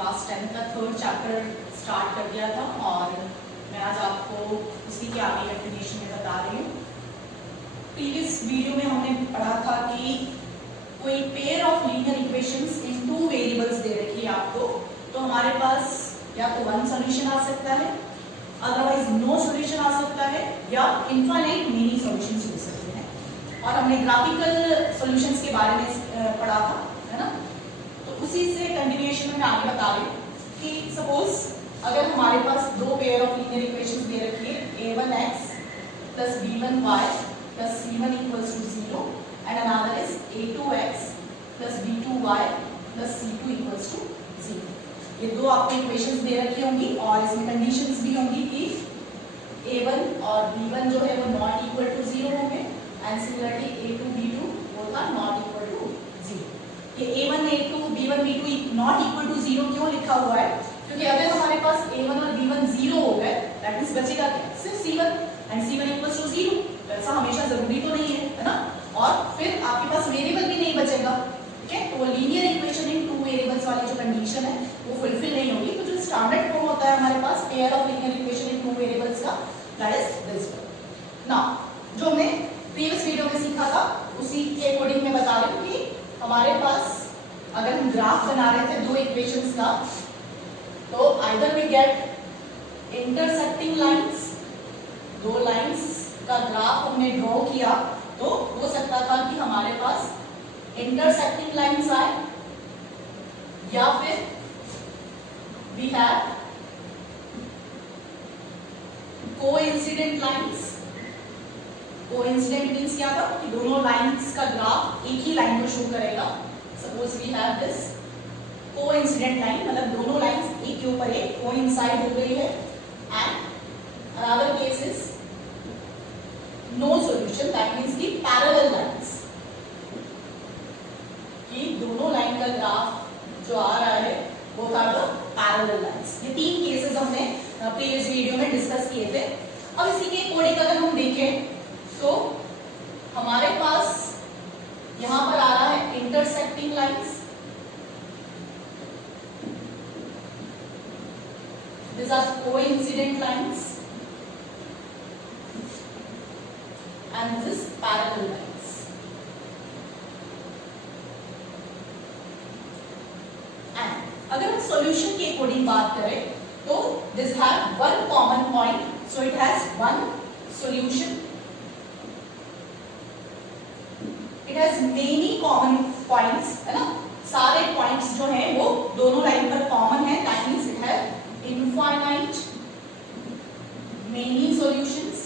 Class 10 का third chapter start कर दिया था और मैं आज आपको उसी के आगे कंटिन्यूएशन में बता रही हूँ। प्रीवियस वीडियो में हमने पढ़ा था कि कोई pair of linear equations in two variables दे रखी है आपको, तो हमारे पास या तो वन सॉल्यूशन आ सकता है, अदरवाइज नो सॉल्यूशन आ सकता है, या इनफाइनाइट मेनी सॉल्यूशंस हो सकते हैं। और हमने ग्राफिकल सॉल्यूशंस के बारे में पढ़ा था, है ना। तो उसी से कंटिन्यूएशन में मैं आगे बता रही हूँ कि सपोज अगर हमारे पास दो पेयर ऑफ लीनियर इक्वेशंस दे रखी है, a1x plus b1y plus c1 equals to 0 and another is a2x plus b2y plus c2 equals to 0। ये दो आपको इक्वेशंस दे रखी होंगी और इसमें कंडीशंस भी होंगी कि a1 और b1 जो है वो नॉट इक्वल टू 0 होंगे and similarly a2 b2 both are not equal to 0। ये a1 a2 b1 b2 not equal to 0 क्यों लिखा हुआ है? क्योंकि अगर हमारे पास a1 और b1 0 हो गए दैट मींस बचेगा क्या? सिर्फ c1 and c1 equals to 0। तो ऐसा हमेशा जरूरी तो नहीं है ना। और फिर आपके पास वेरिएबल भी नहीं बचेगा, ठीक है। तो वो linear equation in two variables वाली जो कंडीशन है वो फुलफिल नहीं होगी। तो जो स्टैंडर्ड फॉर्म होता है हमारे पास pair of linear equation in two variables का, that is this one. Now जो हमने प्रीवियस वीडियो में सीखा था उसी के अकॉर्डिंग मैं बता रही हूँ कि हमारे पास अगर हम ग्राफ बना रहे थे दो इक्वेशंस का, तो either we get intersecting lines, दो लाइंस का ग्राफ हमने ड्रॉ किया तो हो सकता था कि हमारे पास इंटरसेक्टिंग लाइंस आए, या फिर we have coincident lines. Coincident means क्या था कि दोनों लाइंस का ग्राफ एक ही लाइन को शो करेगा। Suppose we have this coincident line, मतलब दोनों लाइंस एक के ऊपर एक कोइंसाइड हो गई है। And another case is no solution, that means की पैरेलल लाइंस, कि दोनों लाइन का ग्राफ जो आ रहा है वो था द पैरेलल लाइंस। ये तीन केसेस हमने प्रीवियस वीडियो में डिस्कस किए थे। अब इसी के अकॉर्डिंग अगर हम देखें तो हमारे पास यहां पर आ रहा है intersecting lines, these are coincident lines and this is parallel lines। and अगर हम सॉल्यूशन के अकॉर्डिंग बात करें तो this have one common point, so it has one solution। it has many common points, है ना। सारे पॉइंट्स जो हैं वो दोनों लाइन पर कॉमन है, that means it have infinite many solutions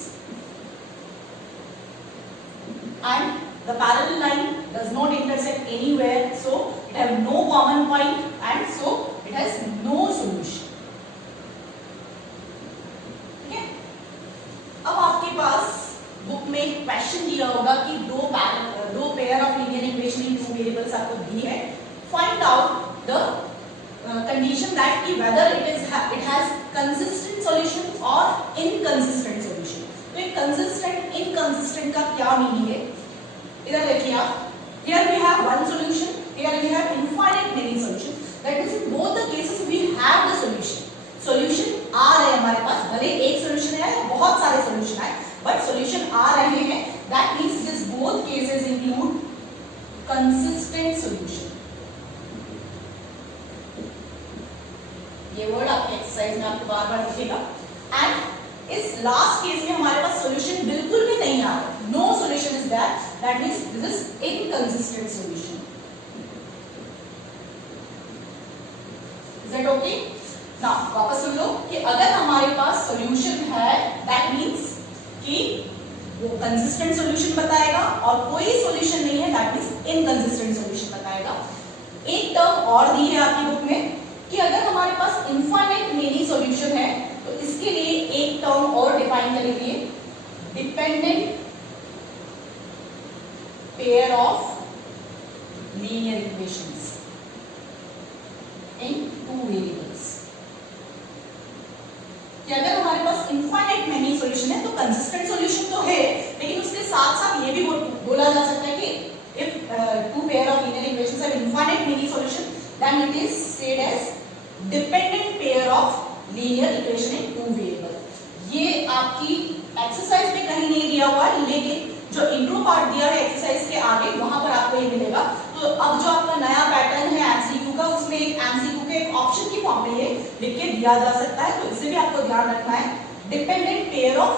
and the parallel line does not intersect anywhere, so it has no common point and so it has no solution। ठीक है। अब आपके पास बुक में एक क्वेश्चन दिया होगा कि दो pair of linear equation in two variables आपको दी है, find out the condition that whether it has consistent solution or inconsistent solution। तो ये consistent inconsistent का क्या मीनिंग है? इधर देखिए आप, here we have one solution, here we have infinite many solution, that means in both the cases we have the solution। solution आ रहे हैं हमारे पास, भले एक solution है या बहुत सारे solution है, but solution आ रहे हैं, that means this both cases include consistent solution। ये वर्ड आपके एक्सरसाइज में आपको बार बार दिखेगा। एंड इस लास्ट केस में हमारे पास सॉल्यूशन बिल्कुल भी नहीं आ रहा, no solution is there, that means this is inconsistent solution. Is that okay? Now वापस सुन लो कि अगर हमारे पास सॉल्यूशन है दैट मींस कि वो कंसिस्टेंट सॉल्यूशन बताएगा, और कोई सॉल्यूशन नहीं है दैट मींस इनकंसिस्टेंट सॉल्यूशन बताएगा। एक टर्म और दी है आपकी बुक में कि अगर हमारे पास इनफाइनाइट मेनी सॉल्यूशन है तो इसके लिए एक टर्म और डिफाइन करेंगे, dependent pair of linear equations in two variables. कि अगर हमारे पास इनफाइनाइट मेनी सॉल्यूशन है तो कंसिस्टेंट सॉल्यूशन तो है, लेकिन उसके साथ साथ ये भी बोला जा सकता है कि if two pair of linear equations have infinite many solution then it is said as linear equation in two variable. ये आपकी एक्सरसाइज में कहीं नहीं दिया हुआ है, लेकिन जो इंट्रो पार्ट दिया है एक्सरसाइज के आगे वहां पर आपको ये मिलेगा। तो अब जो आपका नया पैटर्न है एमसीक्यू का, उसमें एक एमसीक्यू के एक ऑप्शन की फॉर्म में ये लिख के दिया जा सकता है, तो इसे भी आपको ध्यान रखना है। Dependent pair of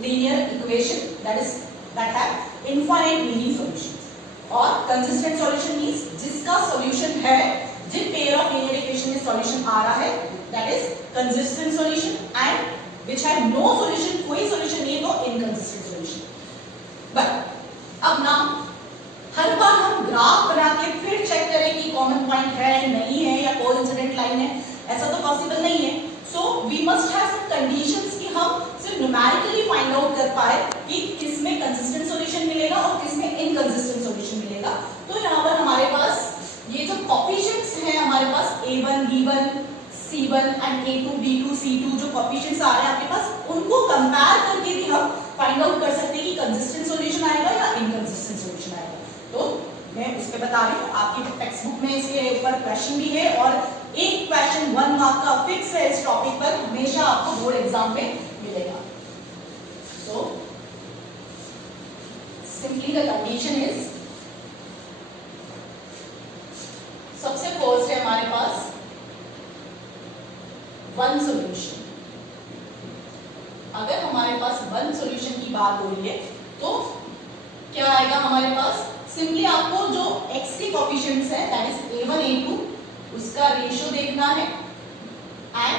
linear equation that have infinite meaning solution, और कंसिस्टेंट सॉल्यूशन मींस जिसका सॉल्यूशन है, जिन पेयर ऑफ लीनियर इक्वेशन में सॉल्यूशन आ रहा है, that is consistent solution, and which have no solution, कोई सॉल्यूशन नहीं है तो इनकंसिस्टेंट सॉल्यूशन। बट अब ना हर बार हम ग्राफ बना के फिर चेक करें कि कॉमन पॉइंट है नहीं है या कोइंसिडेंट लाइन है, ऐसा तो पॉसिबल नहीं है। So we must have some conditions कि हम सिर्फ न्यूमेरिकली फाइंड आउट कर पाए कि किसमें कंसिस्टेंट सॉल्यूशन मिलेगा और किसमें इनकंसिस्टेंट सॉल्यूशन मिलेगा। तो यहाँ पर हमारे पास ये जो कोएफिशिएंट्स हैं हमारे पास a1 b1 c1 and a2 b2 c2 जो कोएफिशिएंट्स आ रहे हैं आपके पास, उनको कंपेयर करके भी हम फाइंड आउट कर सकते हैं कि कंसिस्टेंट सॉल्यूशन आएगा या इनकंसिस्टेंट सॉल्यूशन आएगा। तो मैं उस पे बता रही हूँ, आपकी टेक्स्ट बुक में इसके ऊपर क्वेश्चन भी है और एक क्वेश्चन 1 मार्क का फिक्स है इस टॉपिक पर, हमेशा आपको बोर्ड एग्जाम में मिलेगा। So simply the condition is, सबसे फर्स्ट है हमारे पास वन सॉल्यूशन। अगर हमारे पास वन सॉल्यूशन की बात हो रही है तो क्या आएगा हमारे पास, सिंपली आपको जो x के कोएफिशिएंट्स हैं दैट इज a1 a2 उसका रेशियो देखना है, एंड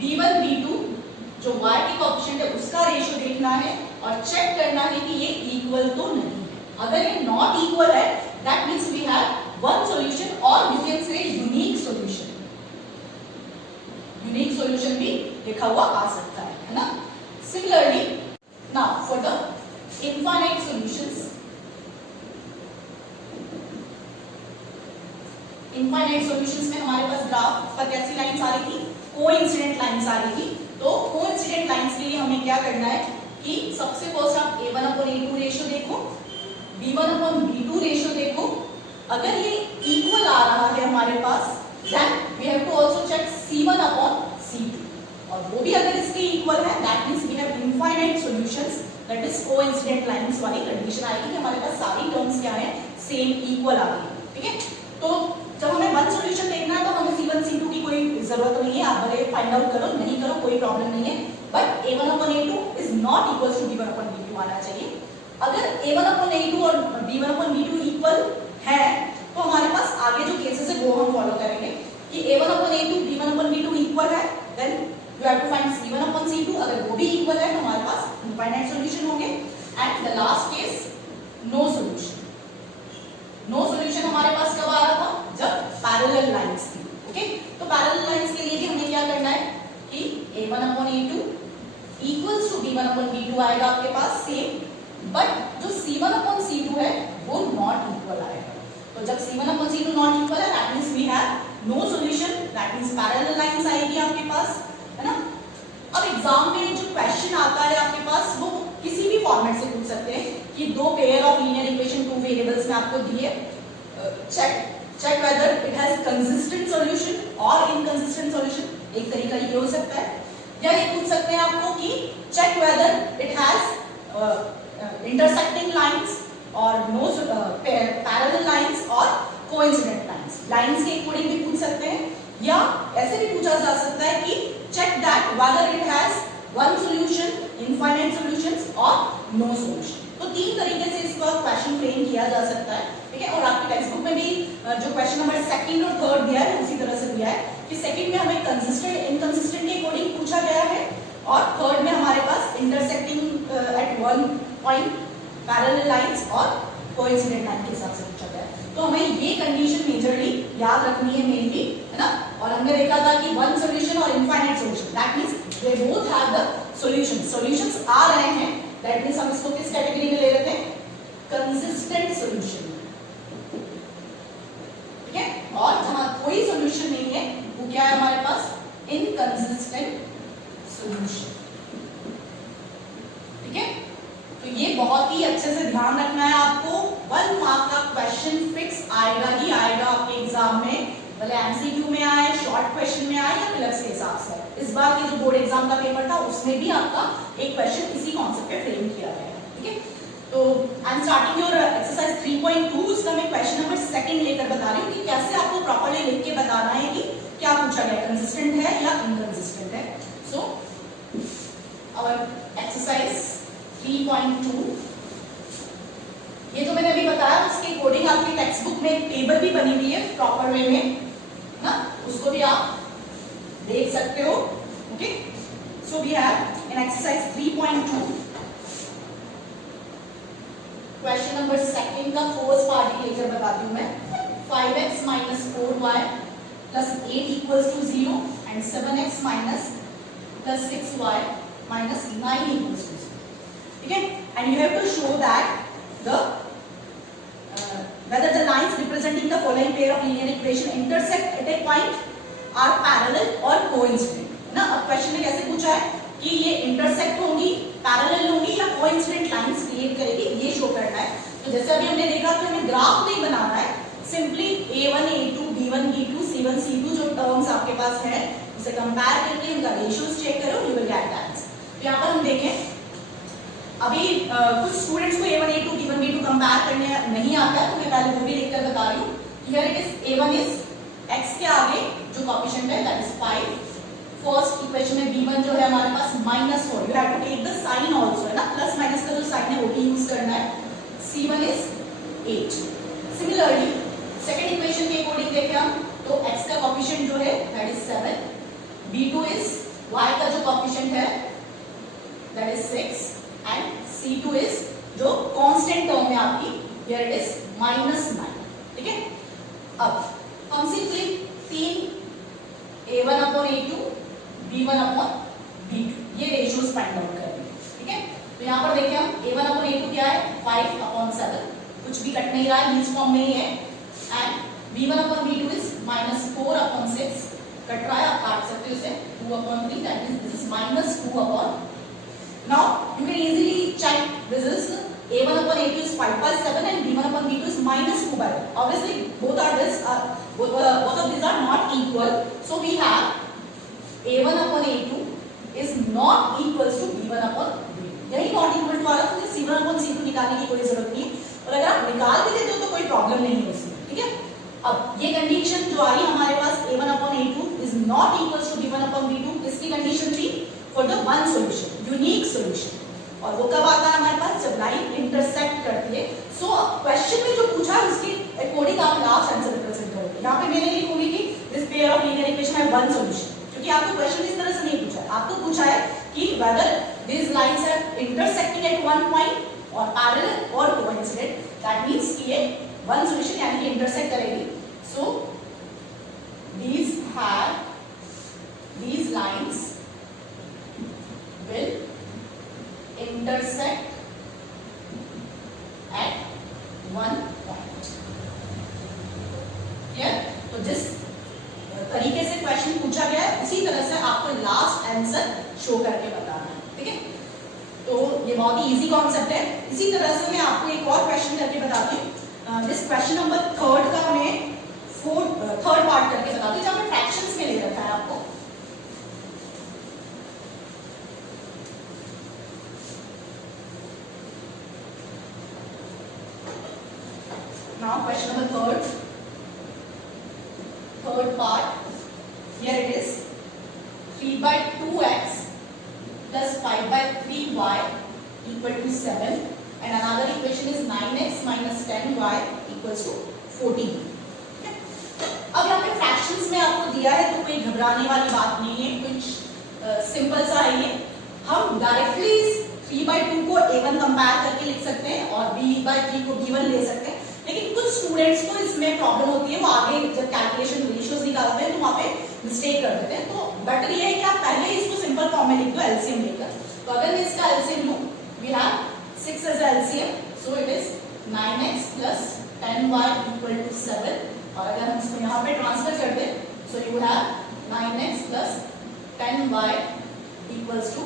b1 b2 जो y के कोएफिशिएंट है उसका रेशियो देखना है, और चेक करना है कि ये इक्वल तो नहीं है। अगर ये नॉट इक्वल है that means we have one solution, और you can say unique solution. Unique solution भी लिखा हुआ आ सकता है ना। Similarly now for the infinite solutions, infinite solutions में हमारे पास ग्राफ पर कैसी लाइंस आ रही थी, कोइंसिडेंट लाइंस आ रही थी। तो कोइंसिडेंट लाइंस के लिए हमें क्या करना है कि सबसे फर्स्ट आप a1/a2 रेशियो देखो, b1/b2 रेशियो देखो। अगर ये इक्वल आ रहा है हमारे पास, then we have to also check c1/c2, और वो भी अगर इसके इक्वल है that means we have infinite solutions, that is coincident lines वाली कंडीशन आएगी कि हमारे पास सारी टर्म्स क्या है, सेम इक्वल आ रही है। ठीक है, तो जब हमें वन सॉल्यूशन देखना है तो हमें c1 c2 की कोई जरूरत नहीं है, आप भले फाइंड आउट करो नहीं करो कोई प्रॉब्लम नहीं है, but a1/a2 is not equal to b1/b2 आना चाहिए। अगर a1/a2 और b1/b2 इक्वल है तो हमारे पास आगे जो केसेस है वो हम फॉलो करेंगे कि a1/a2 b1/b2 इक्वल है, then you have to find c1/c2। अगर वो भी इक्वल है तो हमारे पास इनफाइनाइट सॉल्यूशन होंगे। And the last case no solution. No solution हमारे पास कब आ रहा था, जब पैरेलल लाइंस थी। ओके, तो पैरेलल लाइंस के लिए भी हमें क्या करना है कि a1/a2 इक्वल्स टू b1/b2 आएगा आपके पास सेम, बट जो c1/c2 है वो नॉट इक्वल आएगा। तो जब c1/c2 नॉट इक्वल है that means we have no solution, that means parallel lines आएगी आपके पास, है ना। अब एग्जाम में जो क्वेश्चन आता है आपके पास वो किसी भी फॉर्मेट से पूछ सकते हैं कि दो pair of linear equation two variables में आपको दिए, check whether it has consistent solution or inconsistent solution, एक तरीका ये हो सकता है। या ये पूछ सकते हैं आपको कि check whether it has intersecting lines or no parallel lines or coincident lines, lines के अकॉर्डिंग भी पूछ सकते हैं, या ऐसे भी पूछा जा सकता है कि check that whether it has one solution, infinite solutions or no solution। तो तीन तरीके से इसका क्वेश्चन फ्रेम किया जा सकता है। ठीक है, और आपकी टेक्स्ट बुक में भी जो क्वेश्चन नंबर सेकंड और थर्ड दिया है उसी तरह से दिया है कि सेकंड में हमें कंसिस्टेंट इनकंसिस्टेंट के अकॉर्डिंग पूछा गया है, और थर्ड में हमारे पास intersecting at one point parallel lines और कोइंसिडेंट लाइन के हिसाब से पूछा गया है। तो हमें ये कंडीशन मेजरली याद रखनी है मेनली, है ना। और हमने देखा था कि वन सॉल्यूशन और infinite solution, that means they both have the solutions आ रहे हैं, दैट मींस हम इसको किस कैटेगरी में ले रहे थे, कंसिस्टेंट सॉल्यूशन। ठीक है, और जहां कोई सॉल्यूशन नहीं है वो क्या है हमारे पास, इनकंसिस्टेंट सॉल्यूशन। ठीक है, तो ये बहुत ही अच्छे से ध्यान रखना है आपको। 1 मार्क का क्वेश्चन फिक्स आएगा ही आएगा आपके एग्जाम में, भले एमसीक्यू में आए, शॉर्ट क्वेश्चन में आए या फिलअप्स के हिसाब से। इस बार के जो बोर्ड एग्जाम का पेपर था उसमें भी आपका एक क्वेश्चन इसी कॉन्सेप्ट पे फ्रेम किया गया है, ठीक है। तो I am starting your exercise 3.2, उसका मैं क्वेश्चन नंबर 2 लेकर बता रही हूँ कि कैसे आपको प्रॉपर्ली लिख के बताना है कि क्या पूछा गया, कंसिस्टेंट है या इनकंसिस्टेंट है। सो आवर एक्सरसाइज 3.2, ये जो मैंने अभी बताया उसके अकॉर्डिंग आपकी टेक्स्ट बुक में एक टेबल भी बनी हुई है प्रॉपर वे में ना, उसको भी आप देख सकते हो, okay. So we have in exercise 3.2 question number 2 का फर्स्ट पार्ट लेकर बताती हूँ मैं। 5x minus 4y plus 8 equals to 0 and 7x minus plus 6y minus 9 equals to 0, ठीक है। And you have to show that the whether the lines representing the following pair of linear equation intersect at a point are parallel or coincident, है ना। अब question में कैसे पूछा है कि ये इंटरसेक्ट होंगी, पैरेलल होंगी या कोइंसिडेंट लाइंस क्रिएट करेगी, ये शो करना है। तो जैसे अभी हमने देखा कि हमें ग्राफ नहीं बनाना है, simply a1 a2 b1 b2 c1 c2 जो टर्म्स आपके पास है उसे कंपेयर करके उनका रेशियोज चेक करो, you will get the answer. तो यहाँ पर हम देखें अभी कुछ स्टूडेंट्स को a1 a2 b1 b2 compare करने नहीं आता है, तो मैं पहले वो भी लिखकर बता रही हूँ। Here it is a1 is x के आगे जो कोएफिशिएंट है दैट इज 5। फर्स्ट इक्वेशन में b1 जो है हमारे पास -4, you have to take the sign also, है ना, प्लस माइनस का जो साइन है वो भी यूज करना है। c1 is 8। Similarly second equation के अकॉर्डिंग देखें हम तो x का कोएफिशिएंट जो है that is 7, b2 is y का जो कोएफिशिएंट है that is 6 and c2 is जो कांस्टेंट टर्म है आपकी हियर इट इज -9, ठीक है। अब हम simply 3 a1 upon a2 b1 upon b2 ये रेशियोज फाइंड आउट करेंगे, ठीक है। तो यहाँ पर देखिए हम a1 अपॉन a2 क्या है 5 अपॉन 7, कुछ भी कट नहीं रहा है, लीस्ट फॉर्म में ही है। And b1 upon b2 is -4 upon 6, cut रहा है आप काट सकते हो इसे, 2 upon 3 that means this is -2 upon. Now you can easily check this is a1 upon a2 is 5/7 and b1 upon b2 is -2/1. Obviously both of these are not equal, so we have a1 upon a2 is not equals to b1 upon b2. यही not equal to आ रहा है तो c1 upon c2 निकालने की कोई जरूरत नहीं है, और अगर आप निकाल भी देते हो तो कोई प्रॉब्लम नहीं है उसमें, ठीक है। अब ये कंडीशन जो आई हमारे पास a1 upon a2 is not equals to b1 upon b2, इसकी कंडीशन थी for the one solution, unique solution. और वो कब आता है हमारे पास जब लाइन इंटरसेक्ट करती है। सो क्वेश्चन में जो पूछा है उसके अकॉर्डिंग आप लास्ट आंसर रिप्रेजेंट करोगे। यहाँ पे मैंने लिखूंगी कि this pair of linear equation have one solution, क्योंकि आपको क्वेश्चन इस तरह से नहीं पूछा है, आपको पूछा है कि whether this lines are intersecting at one point और पैरेलल और कोइंसिडेंट, दैट मींस कि ये वन सॉल्यूशन यानी कि इंटरसेक्ट करेगी। सो these lines will intersect at one point. Clear? तो जिस तरीके से क्वेश्चन पूछा गया है उसी तरह से आपको लास्ट आंसर शो करके बताना है, ठीक है। तो ये बहुत ही इजी कॉन्सेप्ट है। इसी तरह से मैं आपको एक और क्वेश्चन करके बताती हूँ। दिस क्वेश्चन नंबर 3 का मैं थर्ड पार्ट करके बताती हूँ, जहाँ पे फ्रैक्शंस में ले रखा है आपको। Now question number third part. Here it is 3/2x plus 5/3y equal to 7 and another equation is 9x minus 10y equals to 14. अब यहाँ पे फ्रैक्शंस में आपको दिया है तो कोई घबराने वाली बात नहीं है, कुछ सिंपल सा है ये। हम डायरेक्टली 3/2 को a1 कंपेयर करके लिख सकते हैं और b/3 को b1 ले सकते हैं, लेकिन कुछ स्टूडेंट्स को इसमें प्रॉब्लम होती है, वो आगे जब कैलकुलेशन रेशियोज निकालते हैं तो वहाँ पे मिस्टेक कर देते हैं। तो बेटर ये है कि आप पहले इसको सिंपल फॉर्म में लिख दो एलसीएम लेकर। तो अगर मैं इसका एलसीएम लूं, we have 6 as LCM, so it is 9x plus 10y equal to 7, और अगर हम इसको यहाँ पे ट्रांसफर कर दें so you have 9x plus 10y equals to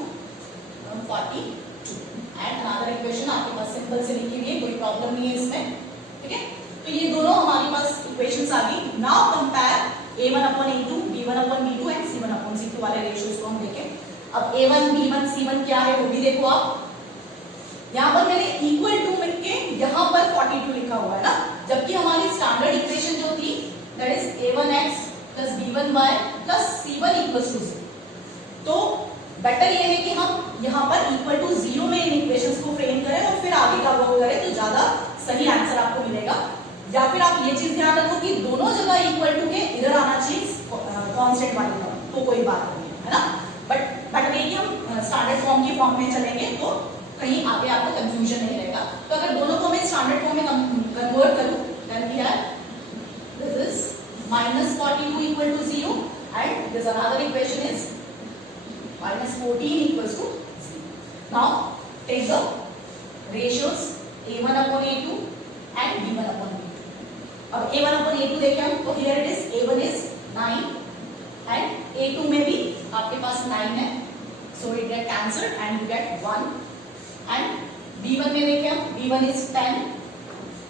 42 and another equation आपके पास सिंपल से लिखी हुई है, कोई प्रॉब्लम नहीं है इसमें, ठीक है। तो ये दोनों हमारे पास इक्वेशंस आ गई। Now compare a1 upon a2, b1 upon b2 and c1 upon c2 C2 वाले रेशियोज को हम देखें। अब A1 B1 C1 क्या है वो भी देखो आप। यहाँ पर मैंने इक्वल टू में के यहाँ पर 42 लिखा हुआ है ना, जबकि हमारी स्टैंडर्ड इक्वेशन जो थी that is A1x plus B1y plus C1 equals to 0। तो बेटर ये है कि हम यहाँ पर इक्वल टू 0 में इन इक्वेशंस को फ्रेम करें और फिर आगे का वर्क करें तो ज्यादा सही आंसर आपको मिलेगा। या फिर आप ये चीज ध्यान रखो कि दोनों जगह इक्वल टू के इधर आना चाहिए कांस्टेंट वाले टर्म, तो कोई बात नहीं है ना। बट बेटर ये कि हम स्टैंडर्ड फॉर्म की फॉर्म में चलेंगे तो कहीं आगे आपको कंफ्यूजन नहीं रहेगा। तो अगर दोनों को मैं स्टैंडर्ड फॉर्म में कन्वर्ट करूं then we have this is -42 equal to 0 and this another equation is -14 equals to 0. Now take the ratios A1 upon A2 and B1 upon B2. अब A1 upon A2 देखें हम तो here it is A1 is 9 and A2 में भी आपके पास 9 है, so it get cancelled and you get 1. And B1 में देखें हम B1 is 10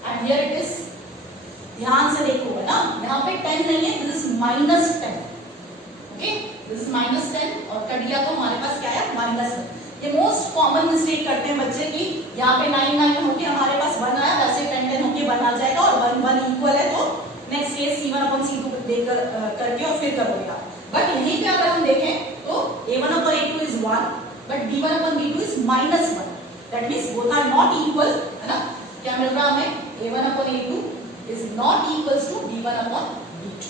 and here it is, ध्यान से देखो है ना, यहाँ पे 10 नहीं है, this is -10. Okay, this is -10 और कट गया तो हमारे पास क्या है -1। ये मोस्ट कॉमन मिस्टेक करते हैं बच्चे की यहाँ पे 9 होके हमारे पास 1 आया, वैसे 10 होके 1 आ जाएगा और 1 इक्वल है तो next case C1 upon C2 देकर करके और फिर करोगे आप। बट यहीं पे अगर हम देखें तो A1 upon A2 is 1 but B1 upon B2 is -1। That means both are not equal, है ना। क्या मिल रहा हमें, A1 upon A2 is not equals to B1 upon B2।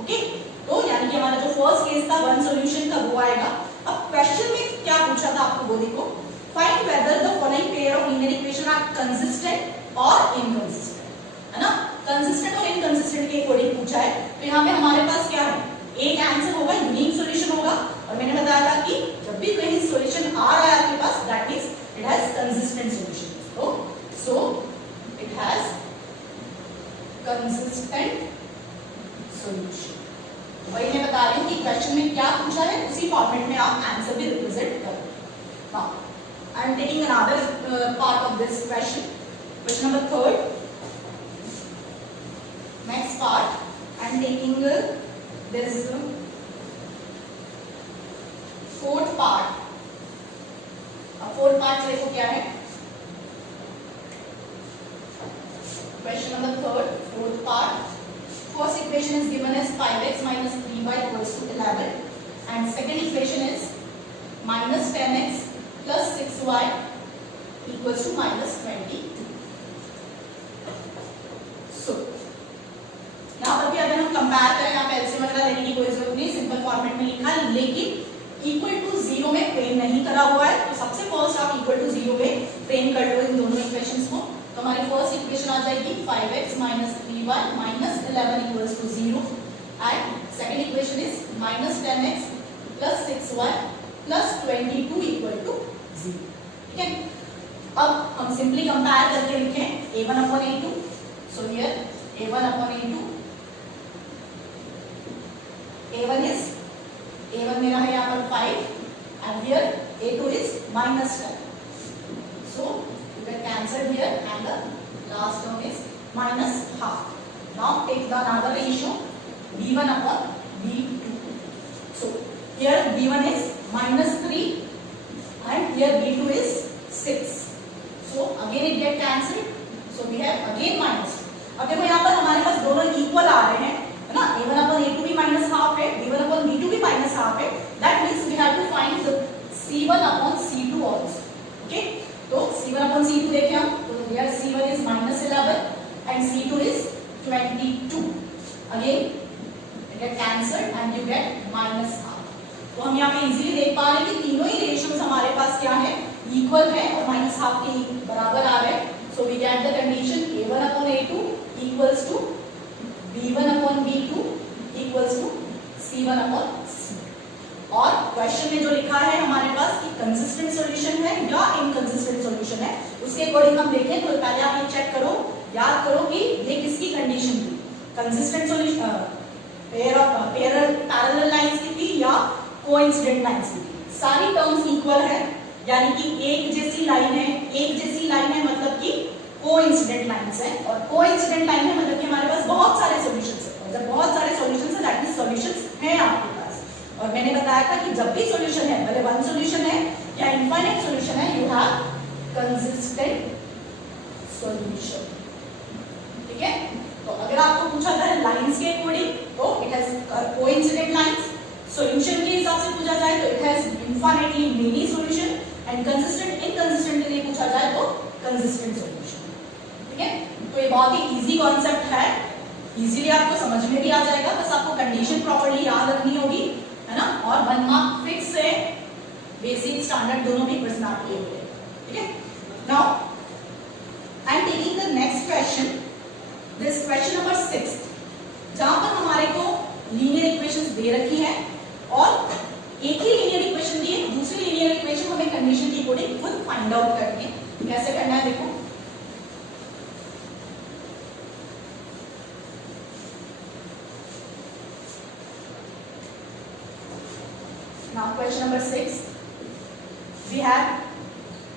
Okay, तो यानी कि हमारा जो फर्स्ट केस था वन सॉल्यूशन का वो आएगा। अब क्वेश्चन में क्या पूछा था आपको वो देखो, find whether the following pair of linear equation are consistent और इनकंसिस्टेंट, है ना। कंसिस्टेंट और इनकंसिस्टेंट के अकॉर्डिंग पूछा है, तो यहाँ पे हमारे पास क्या है, एक आंसर होगा, यूनिक सॉल्यूशन होगा। और मैंने बताया था कि जब भी कहीं सॉल्यूशन आ रहा है आपके पास that means it has consistent solution. So it has consistent solution. वही मैं बता रही हूँ कि क्वेश्चन में क्या पूछा है उसी फॉर्मेट में आप आंसर भी रिप्रेजेंट करो। Now I am taking another part of this question, question number 3rd। Next part I am taking this 4th part. अब 4th पार्ट देखो क्या है, question number 3rd 4th part. First equation is given as 5x minus 3y equals to 11 and second equation is minus 10x plus 6y equals to minus 22. So यहाँ पर भी अगर हम compare करें, यहाँ पे एलसीएम वगैरह लेने की कोई जरूरत नहीं, सिंपल फॉर्मेट में लिखा है, लेकिन इक्वल टू 0 में फ्रेम नहीं करा हुआ है। तो सबसे फर्स्ट आप इक्वल टू 0 में फ्रेम कर लो इन दोनों इक्वेशंस को। तो हमारी फर्स्ट इक्वेशन आ जाएगी 5x minus 3y minus 11 equals to 0 and second equation is minus 10x plus 6y plus 22 equal to 0। ठीक है, अब हम सिंपली कंपेयर करके लिखें A1 upon A2। So here A1 upon A2, A1 is A1 मेरा है यहाँ पर 5 and here A2 is minus 10। So get cancelled here and the last term is minus half. Now take the another ratio B1 upon B2. So here B1 is minus 3 and here B2 is 6. So again it get cancelled. So we have again minus। अब देखो यहाँ पर हमारे पास दोनों equal आ रहे हैं, है ना। A1 upon A2 भी माइनस हाफ है, B1 upon B2 भी माइनस हाफ है। That means we have to find the C1 upon C2 also। Okay, तो C1 upon C2 देखें हम, तो here C1 is minus 11 and C2 is 22। Again it get cancelled and you get minus half। तो हम यहाँ पे easily देख पा रहे हैं कि तीनों ही रेशियोज हमारे पास क्या है, इक्वल है और माइनस हाफ के बराबर आ रहे हैं। So we get the condition A1 upon A2 equals to B1 upon B2 equals to C1 upon C2। और क्वेश्चन में जो लिखा है हमारे पास कि कंसिस्टेंट सॉल्यूशन है या इनकंसिस्टेंट सॉल्यूशन है, उसके अकॉर्डिंग हम देखें तो पहले आप ये चेक करो, याद करो कि ये किसकी कंडीशन थी, कंसिस्टेंट सॉल्यूशन पैरेलल लाइंस की थी या कोइंसिडेंट लाइंस की थी। सारी टर्म्स इक्वल है, यानी कि एक जैसी लाइन है, एक जैसी लाइन है मतलब कि कोइंसिडेंट लाइंस है, और कोइंसिडेंट लाइन है मतलब कि हमारे पास बहुत सारे सॉल्यूशंस है, और जब बहुत सारे सॉल्यूशंस है दैट मींस सॉल्यूशंस हैं आपके पास। और मैंने बताया था कि जब भी सॉल्यूशन है, भले वन सॉल्यूशन है या इनफाइनाइट सॉल्यूशन है, यू हैव कंसिस्टेंट सॉल्यूशन। ठीक है, तो अगर आपको पूछा जाए लाइंस के अकॉर्डिंग तो it has coincident lines, solution के हिसाब से पूछा जाए तो it has infinitely many solution, and consistent inconsistent के लिए पूछा जाए तो कंसिस्टेंट सॉल्यूशन। ठीक है, तो ये बहुत ही इजी कॉन्सेप्ट है, इजीली आपको समझ में भी आ जाएगा, बस आपको कंडीशन प्रॉपर्ली याद रखनी होगी, है ना, और 1 मार्क फिक्स है, बेसिक स्टैंडर्ड दोनों भी प्रश्न आपके होंगे। ठीक है, now I am taking the next question, this question number 6, जहां पर हमारे को लीनियर इक्वेशंस दे रखी है और एक ही लीनियर इक्वेशन दी है, दूसरी लीनियर इक्वेशन हमें कंडीशन के अकॉर्डिंग खुद फाइंड आउट करनी है। कैसे करना है देखो, now question number 6, we have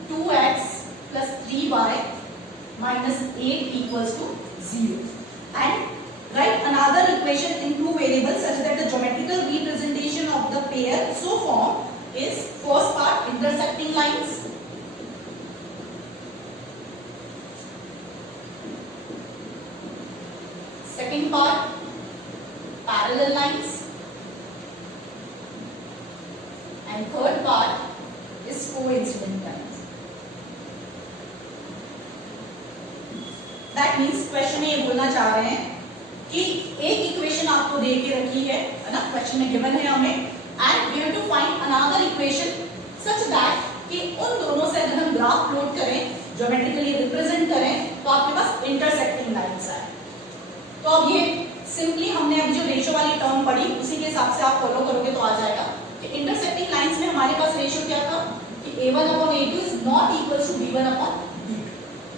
2x plus 3y minus 8 equals to 0, and write another equation in two variables such that the geometrical representation of the pair so formed is first part intersecting lines, second part parallel lines, and third part is coincident lines. That means question में ये बोलना चाह रहे हैं कि एक equation आपको दे के रखी है ना, क्वेश्चन में गिवन है हमें, and we have to find another equation such that कि उन दोनों से अगर हम ग्राफ प्लॉट करें, ज्योमेट्रिकली रिप्रेजेंट करें, तो आपके पास इंटरसेक्टिंग लाइंस आए। तो अब ये सिंपली हमने अभी जो रेशियो वाली टर्म पढ़ी उसी के हिसाब से आप फॉलो करोगे तो आ जाएगा कि इंटरसेक्टिंग लाइंस में हमारे पास रेशियो क्या था कि a1 upon a2 is not equals to b1 upon b2।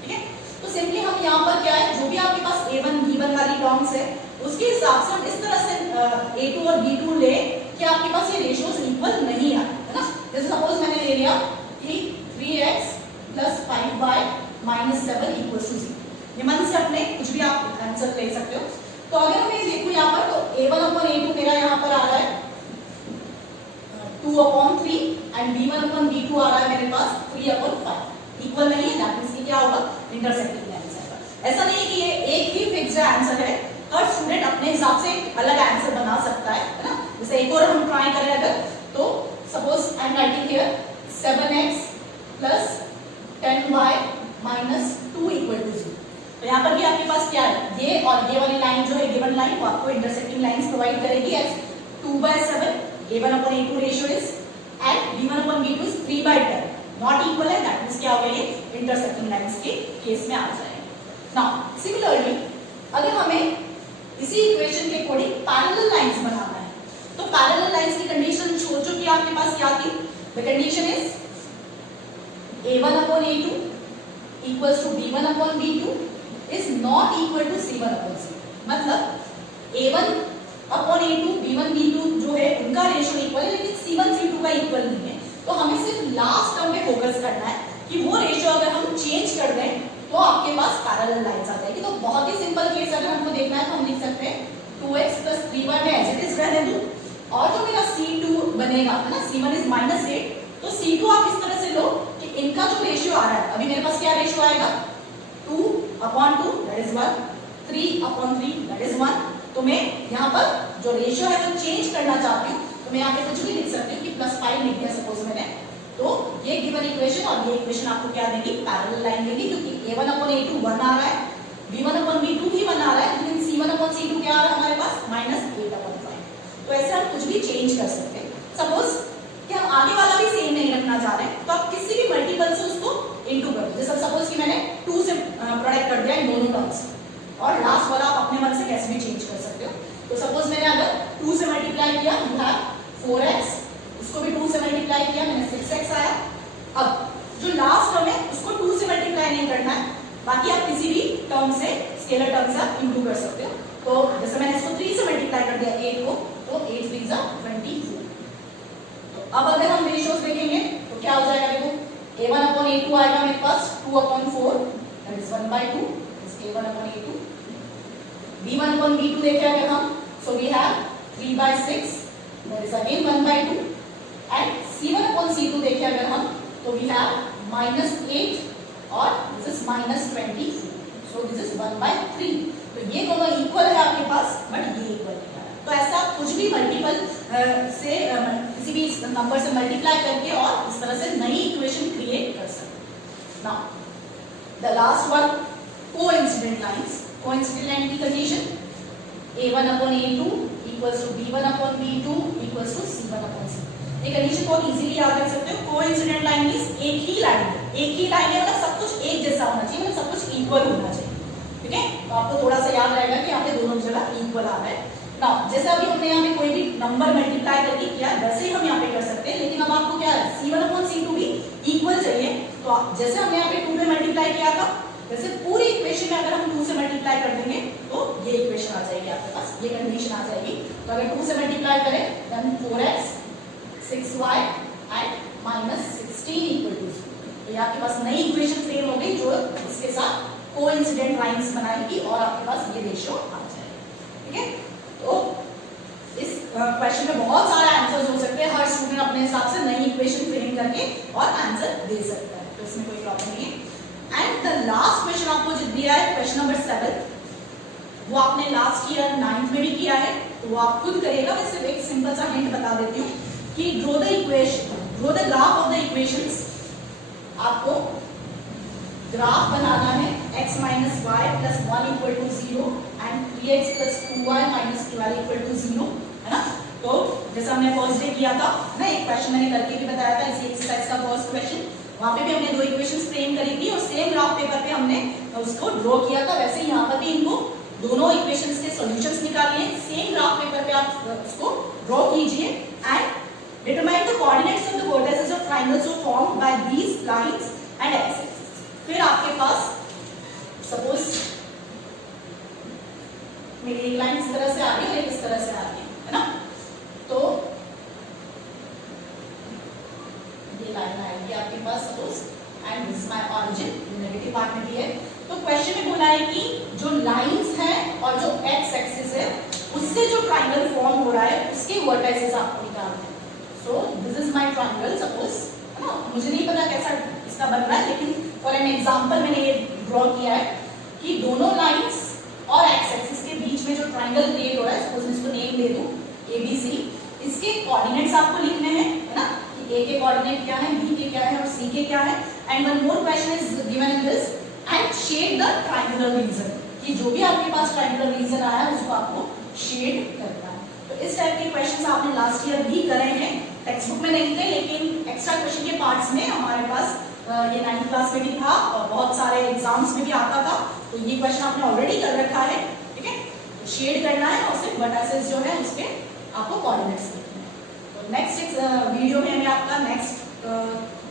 ठीक है, तो सिंपली हम यहाँ पर क्या है, जो भी आपके पास a1 b1 वाली टर्म्स है उसके हिसाब से हम इस तरह से a2 और b2 ले कि आपके पास ये रेशियोज इक्वल नहीं आए, है ना। जैसे सपोज मैंने ले लिया कि 3x plus 5y minus 7 equals to 0, ये मन से अपने कुछ भी आप आंसर ले सकते हो। तो अगर मैं देखूं यहाँ पर तो a1 upon a2 मेरा यहाँ पर आ रहा है 2 upon 3 and b1 upon b2 आ रहा है मेरे पास 3 upon 5, इक्वल नहीं है, दैट मींस कि क्या होगा, इंटरसेक्टिंग लाइंस आएगा। ऐसा नहीं है कि ये एक ही फिक्स आंसर है, हर स्टूडेंट अपने हिसाब से अलग आंसर बना सकता है ना। जैसे एक और हम ट्राई करें अगर, तो suppose I am writing here 7x plus 10y minus 2 equal to 0। तो यहाँ पर भी आपके पास क्या है, ये और ये वाली लाइन जो है गिवन लाइन वो आपको इंटरसेक्टिंग लाइंस प्रोवाइड करेगी as 2/7, a1 upon a2 ratio is and b1 upon b2 is 3/10, not equal है, दैट मींस क्या होगा, ये इंटरसेक्टिंग लाइंस के केस में आ जाएगा। नाउ सिमिलरली अगर हमें इसी इक्वेशन के अकॉर्डिंग पैरेलल लाइंस बनाना है, तो पैरेलल लाइंस की कंडीशन सोचो कि आपके पास क्या थी, the condition is a1 upon a2 equals to b1 upon b2 is not equal to c1 upon c। मतलब a1 upon a2 b1 b2 जो है उनका रेशियो इक्वल है, लेकिन c1 c2 का इक्वल नहीं है। तो हमें सिर्फ लास्ट टर्म पे फोकस करना है कि वो रेशियो अगर हम चेंज कर दें तो आपके पास पैरेलल लाइंस आ जाएगी। तो बहुत ही सिंपल केस अगर हमको देखना है तो हम लिख सकते हैं 2x plus 3y में एज इट इज रहने दूं, और जो मेरा c2 बनेगा है ना, c1 is -8, तो c2 आप इस तरह से लो कि इनका जो रेशियो आ रहा है, अभी मेरे पास क्या रेशियो आएगा 2/2 दैट इज 1, 3/3 दैट इज 1। तो मैं यहाँ पर जो रेशियो है वो चेंज करना चाहती हूँ, तो मैं यहाँ पे कुछ भी लिख सकती हूँ कि +5 लिख दिया सपोज मैंने, तो ये गिवन इक्वेशन और ये इक्वेशन आपको क्या देगी, पैरेलल लाइन देगी, क्योंकि a1 upon a2 1 आ रहा है, b1 upon b2 भी 1 आ रहा है, लेकिन c1 upon c2 क्या आ रहा है हमारे पास -8/5। तो ऐसे हम कुछ भी चेंज कर सकते हैं। सपोज कि हम आगे वाला भी सेम नहीं रखना चाह रहे हैं, तो आप किसी भी मल्टीपल से उसको इनटू कर दो। जैसे सपोज कि मैंने 2 से प्रोडक्ट कर दिया इन दोनों टर्म्स, और लास्ट वाला आप अपने मन से कैसे भी चेंज कर सकते हो। तो सपोज मैंने अगर 2 से मल्टीप्लाई किया, यू हैव 4x, उसको भी 2 से मल्टीप्लाई किया, मैंने 6x आया। अब जो लास्ट टर्म है उसको 2 से मल्टीप्लाई नहीं करना है, बाकी आप किसी भी टर्म से, स्केलर टर्म से आप इनटू कर सकते हो। तो जैसे मैंने इसको 3 से मल्टीप्लाई कर दिया 8 को, तो 8 3 जा 24। तो अब अगर हम रेशियोज देखेंगे तो क्या हो जाएगा, देखो a1 upon a2 आएगा मेरे पास 2/4 that is 1/2 is a1 upon a2। b1 upon b2 देखें अगर हम, so we have 3/6 that is again 1/2 and C1 upon C2 देखें अगर हम तो वी हैव -8 और this is -24, so this is 1/3। तो ये दोनों इक्वल है आपके पास, बट ये इक्वल नहीं है। तो ऐसा कुछ भी मल्टीपल से किसी भी नंबर से मल्टीप्लाई करके और इस तरह से नई इक्वेशन क्रिएट कर सकते। Now the last one, coincident lines. Coincident line की condition A1 upon A2 equals to B1 upon B2 equals to C1 upon C2। ये कंडीशन बहुत इजीली याद रख सकते हो। कोइंसिडेंट लाइन मींस एक ही लाइन है, एक ही लाइन है, मतलब सब कुछ एक जैसा होना चाहिए, मतलब सब कुछ इक्वल होना चाहिए। ठीक है, तो आपको थोड़ा सा याद रहेगा कि यहाँ पे दोनों जगह इक्वल आ रहा है। नाउ जैसे अभी हमने यहाँ पे कोई भी नंबर मल्टीप्लाई करके किया, वैसे ही हम यहाँ पे कर सकते हैं, लेकिन अब आपको क्या है, C1 upon C2 भी इक्वल चाहिए। तो जैसे हमने यहाँ पे 2 पे मल्टीप्लाई किया था, वैसे पूरी इक्वेशन में अगर हम 2 से मल्टीप्लाई कर देंगे तो ये इक्वेशन आ जाएगी आपके पास, ये कंडीशन आ जाएगी। तो अगर 2 से मल्टीप्लाई करें then 4x 6y and -16 equal to 0। तो ये आपके पास नई इक्वेशन फ्रेम हो गई जो इसके साथ कोइंसिडेंट लाइंस बनाएगी और आपके पास ये रेशियो आ जाएगा। ठीक है, तो इस क्वेश्चन में बहुत सारे आंसर्स हो सकते हैं, हर स्टूडेंट अपने हिसाब से नई इक्वेशन फ्रेम करके और आंसर दे सकता है, तो इसमें कोई प्रॉब्लम नहीं है। एंड द लास्ट क्वेश्चन आपको जो दिया है क्वेश्चन नंबर 7, वो आपने लास्ट ईयर 9th में भी किया है, तो वो आप खुद करिएगा। मैं सिर्फ एक सिंपल सा हिंट बता देती हूँ कि draw the graph of the equations. आपको ग्राफ बनाना है x - y + 1 = 0 and 3x + 2y - 12 = 0, है ना। तो जैसा हमने फर्स्ट डे किया था ना, एक क्वेश्चन मैंने करके भी बताया था इसी एक्सरसाइज का फर्स्ट क्वेश्चन, वहां पे भी हमने 2 इक्वेशंस फ्रेम करी थी और सेम ग्राफ पेपर पे हमने उसको ड्रॉ किया था। वैसे यहाँ पर भी इनको दोनों इक्वेशंस के सॉल्यूशंस निकालिए, सेम ग्राफ पेपर पे आप उसको ड्रॉ कीजिए and determine the coordinates of the vertices of triangles so formed by these lines and axis. फिर आपके पास सपोज मेरी एक लाइन इस तरह से आ रही है, इस तरह से आ रही है ना, तो ये लाइन आएगी आपके पास suppose and this is my origin, negative part में भी है। तो क्वेश्चन में बोला है कि जो लाइंस है और जो एक्स एक्सिस है उससे जो ट्रायंगल फॉर्म हो रहा है उसके वर्टिसेस आपको निकालने हैं। So this is my triangle suppose, है ना, मुझे नहीं पता कैसा इसका बन रहा है, लेकिन फॉर एन एग्जांपल मैंने ये ड्रॉ किया है कि दोनों लाइंस और एक्स एक्सिस के बीच में जो ट्रायंगल क्रिएट हो रहा है, सपोज इसको नेम दे दूं ABC, इसके कोऑर्डिनेट्स आपको लिखने हैं, है ना, कि A के कोऑर्डिनेट क्या है, B के क्या है और C के क्या है। And one more question is given in this, and shade the triangular region, कि जो भी आपके पास ट्रायंगुलर रीजन आया है उसको आपको शेड करना है। तो इस टाइप के क्वेश्चंस आपने लास्ट ईयर भी करे हैं, टेक्स्ट बुक में नहीं थे, लेकिन एक्स्ट्रा क्वेश्चन के पार्ट्स में हमारे पास ये 9th क्लास में भी था और बहुत सारे एग्जाम्स में भी आता था। तो ये क्वेश्चन आपने ऑलरेडी कर रखा है। ठीक है, तो शेड करना है और सिर्फ वर्टिसेस जो है उसके आपको कोऑर्डिनेट्स लिखने हैं। तो नेक्स्ट वीडियो में मैं आपका नेक्स्ट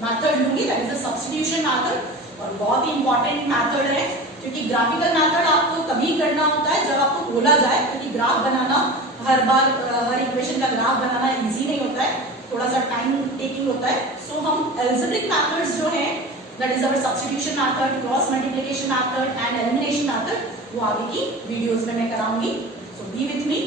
मेथड लूंगी, that is the substitution method, और बहुत ही इंपॉर्टेंट मेथड है क्योंकि ग्राफिकल मेथड आपको तभी करना होता है जब आपको बोला जाए, क्योंकि ग्राफ बनाना हर बार हर इक्वेशन का ग्राफ बनाना इजी नहीं होता है, थोड़ा सा टाइम टेकिंग होता है। सो हम एल्जेब्रिक मेथड्स जो है, that is our substitution method, cross multiplication method and elimination method, वो आगे की वीडियोस में मैं कराऊंगी। सो बी विथ मी।